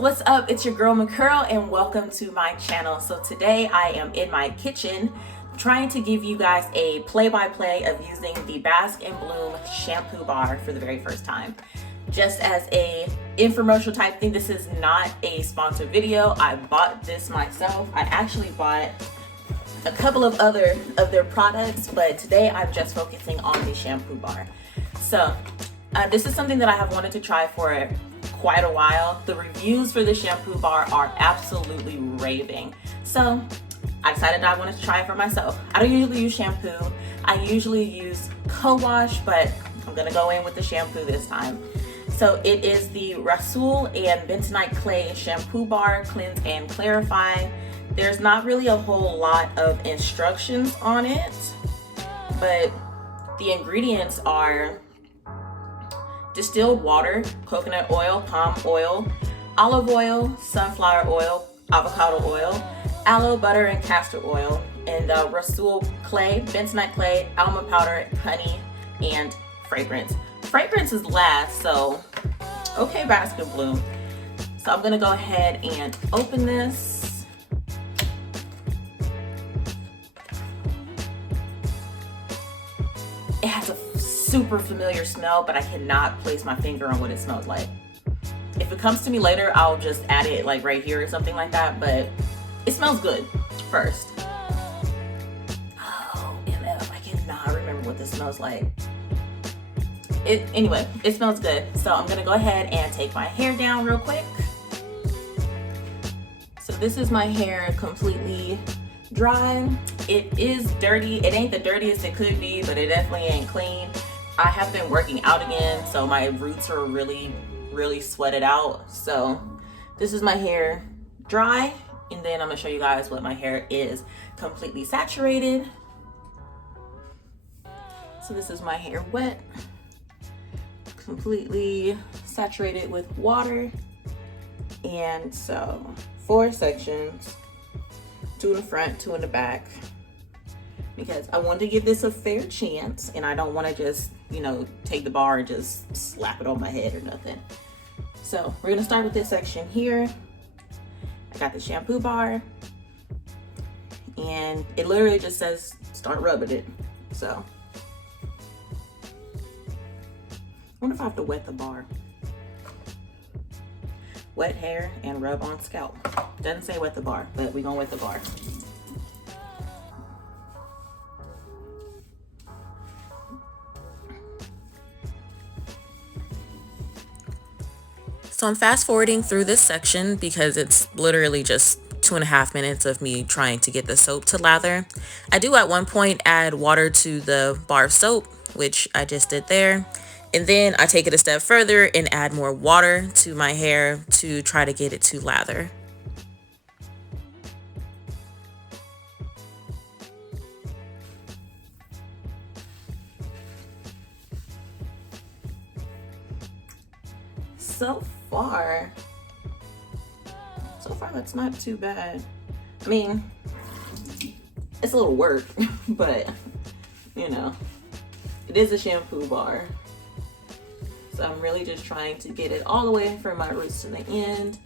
what's up? It's your girl McCurl and welcome to my channel. So today I am in my kitchen trying to give you guys a play-by-play of using the Bask and Bloom shampoo bar for the very first time. Just as a infomercial type thing, this is not a sponsored video. I bought this myself. I actually bought a couple of other of their products, but today I'm just focusing on the shampoo bar. So this is something that I have wanted to try for quite a while. The reviews for the shampoo bar are absolutely raving. So I decided I wanted to try it for myself. I don't usually use shampoo. I usually use co-wash, but I'm gonna go in with the shampoo this time. So it is the Rhassoul and Bentonite Clay Shampoo Bar, Cleanse and Clarify. There's not really a whole lot of instructions on it, but the ingredients are distilled water, coconut oil, palm oil, olive oil, sunflower oil, avocado oil, aloe butter, and castor oil, and Rhassoul clay, bentonite clay, almond powder, honey, and fragrance. Fragrance is last, so okay, Bask and Bloom. So I'm gonna go ahead and open this. It has a super familiar smell, but I cannot place my finger on what it smells like. If it comes to me later, I'll just add it like right here or something like that, but it smells good first. Oh, MF, I cannot remember what this smells like. Anyway, it smells good. So I'm gonna go ahead and take my hair down real quick. So this is my hair completely dry. It is dirty. It ain't the dirtiest it could be, but it definitely ain't clean. I have been working out again, so my roots are really sweated out. So this is my hair dry, and then I'm gonna show you guys what my hair is completely saturated. So this is my hair wet, completely saturated with water. And so 4 sections, 2 in the front, 2 in the back, because I wanted to give this a fair chance and I don't want to just, you know, take the bar and just slap it on my head or nothing. So we're gonna start with this section here. I got the shampoo bar and it literally just says start rubbing it. So I wonder if I have to wet the bar. Wet hair and rub on scalp. Doesn't say wet the bar, but we're gonna wet the bar. So I'm fast forwarding through this section because it's literally just 2.5 minutes of me trying to get the soap to lather. I do at one point add water to the bar of soap, which I just did there. And then I take it a step further and add more water to my hair to try to get it to lather. So far that's not too bad. I mean, it's a little work, but you know, it is a shampoo bar. So I'm really just trying to get it all the way from my roots to the end,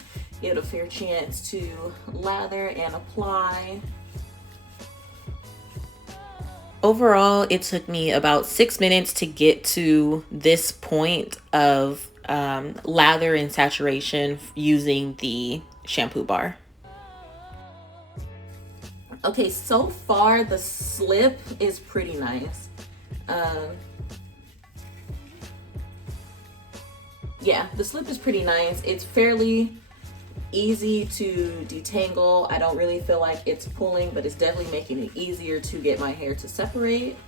give it a fair chance to lather and apply. Overall, it took me about 6 minutes to get to this point of lather and saturation using the shampoo bar. Okay, so far the slip is pretty nice. Yeah, the slip is pretty nice. It's fairly easy to detangle. I don't really feel like it's pulling, but it's definitely making it easier to get my hair to separate.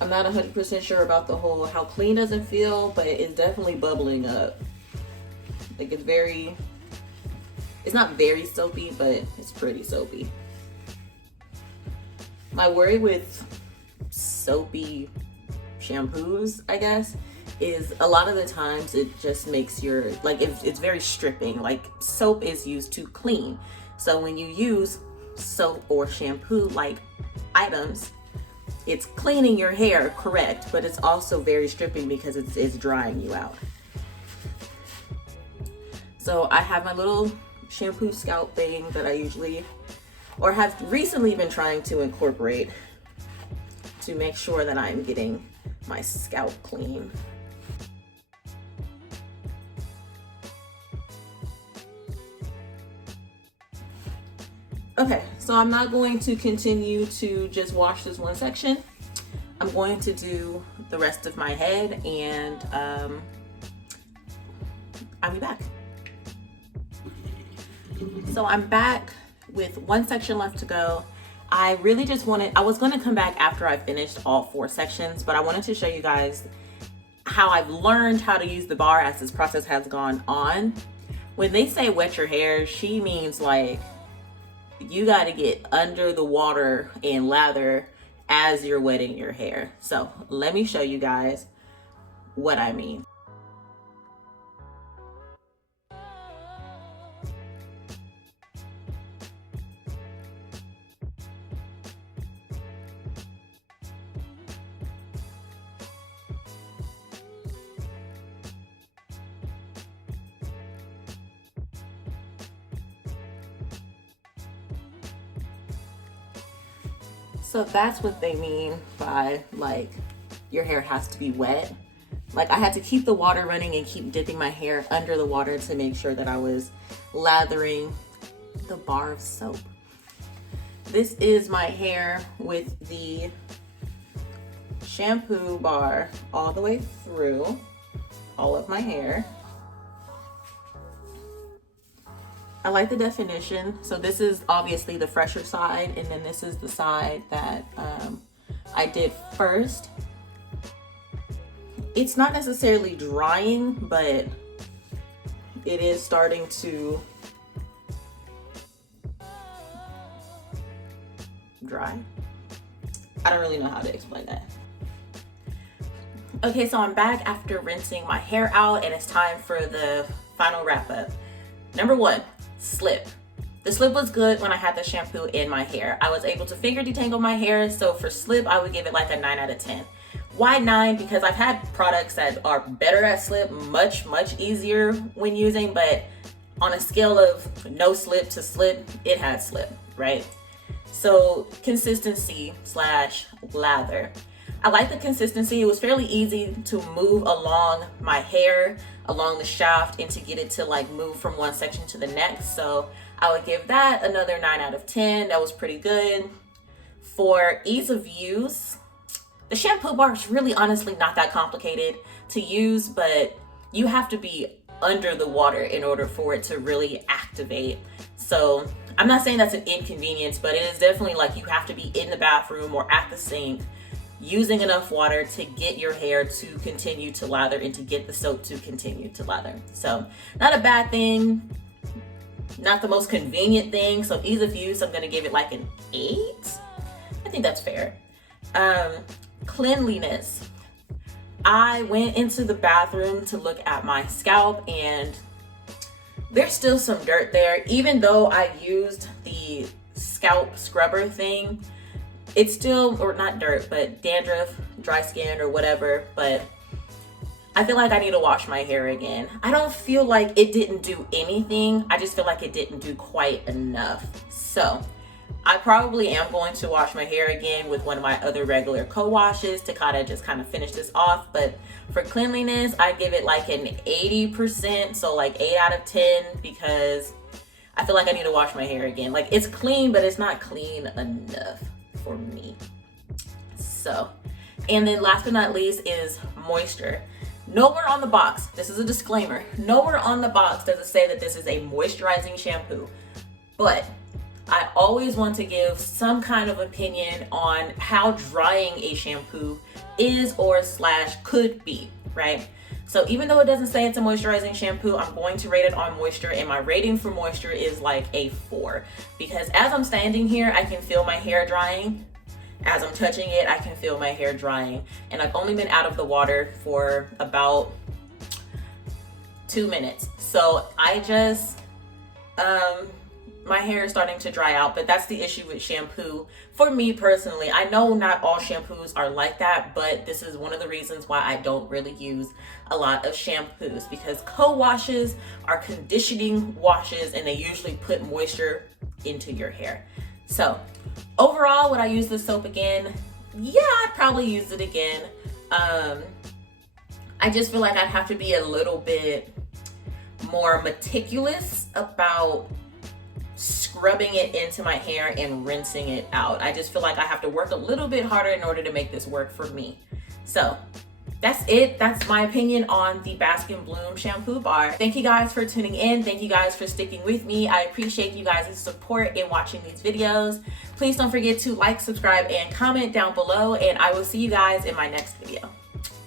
I'm not 100% sure about the whole how clean does it feel, but it's definitely bubbling up. Like it's not very soapy, but it's pretty soapy. My worry with soapy shampoos, I guess, is a lot of the times it just makes your, like, it's very stripping. Like, soap is used to clean. So when you use soap or shampoo like items, it's cleaning your hair, correct, but it's also very stripping because it's drying you out. So I have my little shampoo scalp thing that I usually, or have recently been trying to incorporate to make sure that I'm getting my scalp clean. Okay, so I'm not going to continue to just wash this one section. I'm going to do the rest of my head, and I'll be back. So I'm back with one section left to go. I really just I was going to come back after I finished all 4 sections, but I wanted to show you guys how I've learned how to use the bar as this process has gone on. When they say wet your hair, she means like you got to get under the water and lather as you're wetting your hair. So let me show you guys what I mean. So that's what they mean by like your hair has to be wet. Like I had to keep the water running and keep dipping my hair under the water to make sure that I was lathering the bar of soap. This is my hair with the shampoo bar all the way through all of my hair. I like the definition. So this is obviously the fresher side, and then this is the side that I did first. It's not necessarily drying, but it is starting to dry. I don't really know how to explain that. Okay, so I'm back after rinsing my hair out, and it's time for the final wrap up. Number 1, slip. The slip was good when I had the shampoo in my hair. I was able to finger detangle my hair, so for slip, I would give it like a 9 out of 10. Why 9? Because I've had products that are better at slip, much easier when using, but on a scale of no slip to slip, it had slip, right? So consistency / lather. I like the consistency. It was fairly easy to move along my hair, along the shaft, and to get it to like move from one section to the next. So I would give that another 9 out of 10. That was pretty good. For ease of use, the shampoo bar is really honestly not that complicated to use, but you have to be under the water in order for it to really activate. So I'm not saying that's an inconvenience, but it is definitely like you have to be in the bathroom or at the sink using enough water to get your hair to continue to lather and to get the soap to continue to lather. So not a bad thing, not the most convenient thing. So ease of use, I'm gonna give it like an 8. I think that's fair. Cleanliness. I went into the bathroom to look at my scalp, and there's still some dirt there. Even though I used the scalp scrubber thing, it's still, or not dirt, but dandruff, dry skin, or whatever. But I feel like I need to wash my hair again. I don't feel like it didn't do anything. I just feel like it didn't do quite enough. So I probably am going to wash my hair again with one of my other regular co-washes to kind of finish this off. But for cleanliness, I give it like an 80%, so like 8 out of 10, because I feel like I need to wash my hair again. Like it's clean, but it's not clean enough for me. So, and then last but not least is moisture. Nowhere on the box, this is a disclaimer, nowhere on the box does it say that this is a moisturizing shampoo, but I always want to give some kind of opinion on how drying a shampoo is or / could be, right? So even though it doesn't say it's a moisturizing shampoo, I'm going to rate it on moisture, and my rating for moisture is like a 4, because as I'm standing here, I can feel my hair drying. As I'm touching it, I can feel my hair drying, and I've only been out of the water for about 2 minutes. So I just, my hair is starting to dry out, but that's the issue with shampoo for me personally. I know not all shampoos are like that, but this is one of the reasons why I don't really use a lot of shampoos, because co-washes are conditioning washes and they usually put moisture into your hair. So overall, would I use this soap again? Yeah, I'd probably use it again. I just feel like I'd have to be a little bit more meticulous about scrubbing it into my hair and rinsing it out. I just feel like I have to work a little bit harder in order to make this work for me. So that's it. That's my opinion on the Bask and Bloom shampoo bar. Thank you guys for tuning in. Thank you guys for sticking with me. I appreciate you guys' support in watching these videos. Please don't forget to like, subscribe, and comment down below, and I will see you guys in my next video.